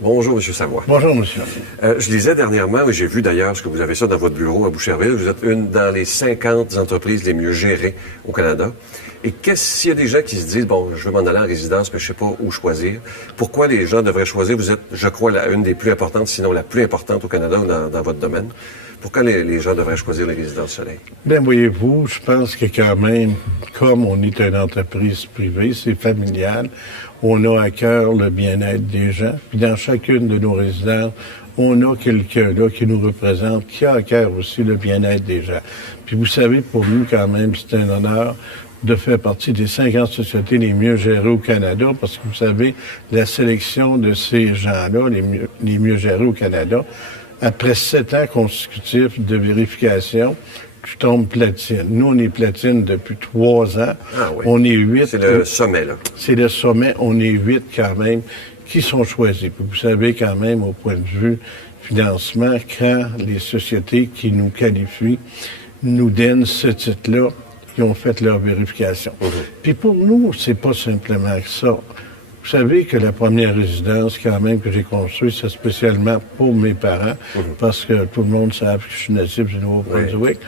Bonjour, M. Savoie. Bonjour, monsieur. Je lisais dernièrement, et j'ai vu d'ailleurs ce que vous avez ça dans votre bureau à Boucherville, vous êtes une dans les 50 entreprises les mieux gérées au Canada. Et s'il y a des gens qui se disent, bon, je veux m'en aller en résidence, mais je sais pas où choisir, pourquoi les gens devraient choisir? Vous êtes, je crois, une des plus importantes, sinon la plus importante au Canada ou dans votre domaine. Pourquoi les gens devraient choisir les résidences Soleil? Bien, voyez-vous, je pense que quand même, comme on est une entreprise privée, c'est familial, on a à cœur le bien-être des gens. Puis dans chacune de nos résidences, on a quelqu'un là qui nous représente, qui a à cœur aussi le bien-être des gens. Puis vous savez, pour nous, quand même, c'est un honneur de faire partie des 50 sociétés les mieux gérées au Canada, parce que vous savez, la sélection de ces gens-là, les mieux gérés au Canada, après 7 ans consécutifs de vérification, tu tombes platine. Nous, on est platine depuis 3 ans. Ah oui. On est 8. C'est le sommet, là. C'est le sommet. On est 8 quand même qui sont choisis. Puis vous savez quand même, au point de vue financement, quand les sociétés qui nous qualifient nous donnent ce titre-là, ils ont fait leur vérification. Puis pour nous, c'est pas simplement que ça. Vous savez que la première résidence, quand même, que j'ai construite, c'est spécialement pour mes parents, parce que tout le monde sait que je suis natif du Nouveau-Brunswick.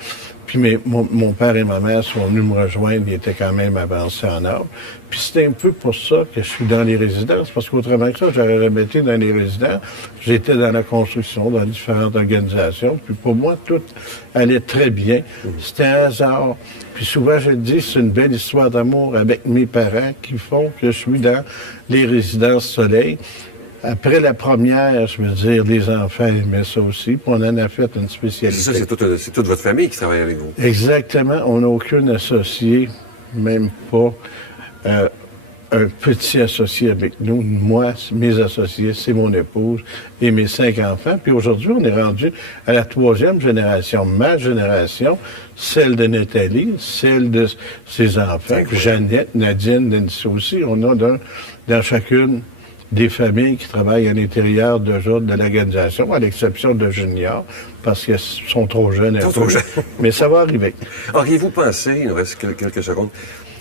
Puis mon père et ma mère sont venus me rejoindre, ils étaient quand même avancés en âge. Puis c'est un peu pour ça que je suis dans les résidences, parce qu'autrement que ça, j'aurais remetté dans les résidences. J'étais dans la construction, dans différentes organisations. Puis pour moi, tout allait très bien. C'était un hasard. Puis souvent, je le dis, c'est une belle histoire d'amour avec mes parents qui font que je suis dans les résidences Soleil. Après la première, je veux dire, les enfants aimaient ça aussi, puis on en a fait une spécialité. C'est ça, c'est toute votre famille qui travaille avec vous. Exactement. On n'a aucun associé, même pas un petit associé avec nous. Moi, mes associés, c'est mon épouse et mes 5 enfants. Puis aujourd'hui, on est rendu à la 3e génération. Ma génération, celle de Nathalie, celle de ses enfants, Jeannette, Nadine, Nancy aussi. On a dans chacune des familles qui travaillent à l'intérieur de l'organisation, à l'exception de Junior, parce qu'ils sont trop jeunes. Mais ça va arriver. Auriez-vous pensé, il nous reste quelques secondes,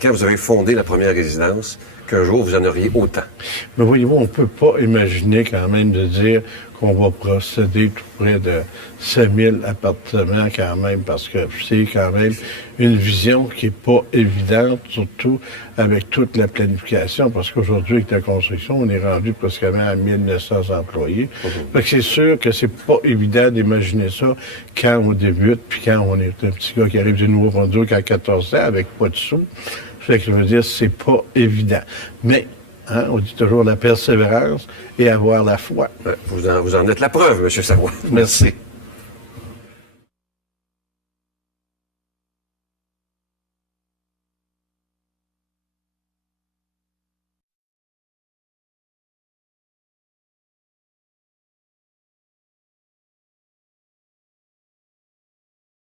quand vous avez fondé la première résidence, qu'un jour vous en auriez autant? Mais voyez-vous, on ne peut pas imaginer quand même de dire qu'on va procéder tout près de 5000 appartements quand même, parce que c'est quand même une vision qui n'est pas évidente, surtout avec toute la planification, parce qu'aujourd'hui, avec la construction, on est rendu presque à 1900 employés. Fait que c'est sûr que c'est pas évident d'imaginer ça quand on débute, puis quand on est un petit gars qui arrive du Nouveau-Brunswick à 14 ans avec pas de sous. Fait que je veux dire, c'est pas évident. Mais, on dit toujours la persévérance et avoir la foi. Vous en êtes la preuve, M. Savoie. Merci.